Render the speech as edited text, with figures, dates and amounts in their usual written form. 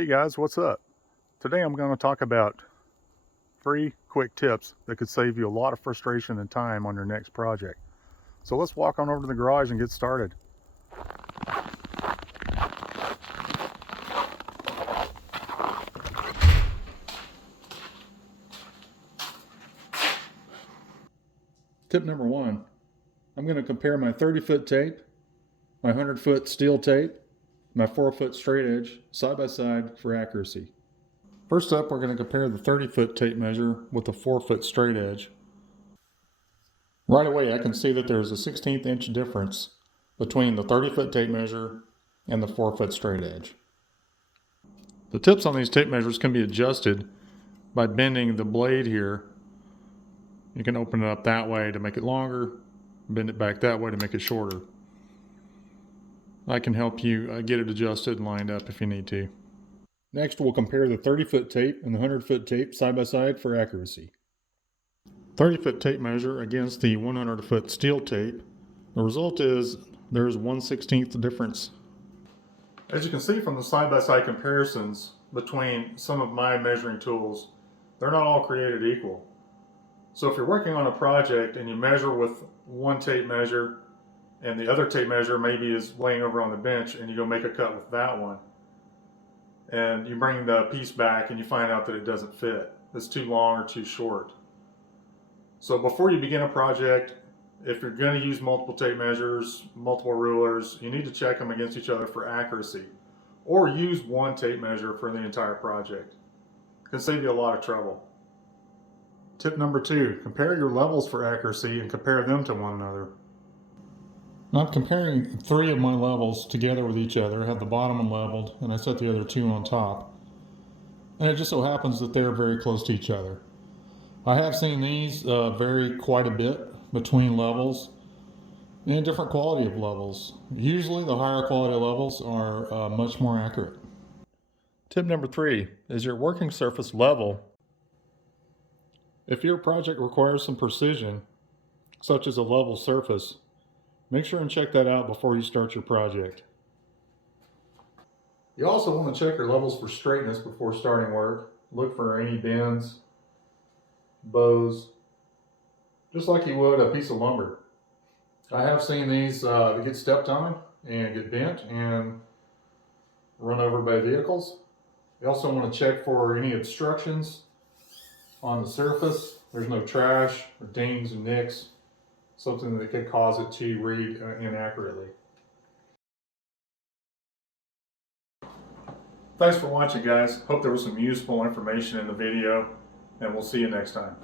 Hey guys, what's up? Today I'm going to talk about 3 quick tips that could save you a lot of frustration and time on your next project. So let's walk on over to the garage and get started. Tip number 1, I'm going to compare my 30-foot tape, my 100-foot steel tape, my 4-foot straight edge side by side for accuracy. First up, we're going to compare the 30-foot tape measure with the 4-foot straight edge. Right away, I can see that there's a 1/16 inch difference between the 30-foot tape measure and the 4-foot straight edge. The tips on these tape measures can be adjusted by bending the blade here. You can open it up that way to make it longer, bend it back that way to make it shorter. I can help you get it adjusted and lined up if you need to. Next, we'll compare the 30-foot tape and the 100-foot tape side by side for accuracy. 30-foot tape measure against the 100-foot steel tape. The result is there's 1/16 difference. As you can see from the side-by-side comparisons between some of my measuring tools, they're not all created equal. So if you're working on a project and you measure with one tape measure and the other tape measure maybe is laying over on the bench and you go make a cut with that one, and you bring the piece back and you find out that it doesn't fit, it's too long or too short. So before you begin a project, if you're going to use multiple tape measures, multiple rulers, you need to check them against each other for accuracy, or use one tape measure for the entire project. It can save you a lot of trouble. Tip number 2, compare your levels for accuracy and compare them to one another. I'm comparing 3 of my levels together with each other. I have the bottom one leveled and I set the other 2 on top. And it just so happens that they're very close to each other. I have seen these vary quite a bit between levels and different quality of levels. Usually the higher quality levels are much more accurate. Tip number 3, is your working surface level? If your project requires some precision, such as a level surface, make sure and check that out before you start your project. You also want to check your levels for straightness before starting work. Look for any bends, bows, just like you would a piece of lumber. I have seen these that get stepped on and get bent and run over by vehicles. You also want to check for any obstructions on the surface. There's no trash or dings and nicks, something that could cause it to read inaccurately. Thanks for watching, guys. Hope there was some useful information in the video, and we'll see you next time.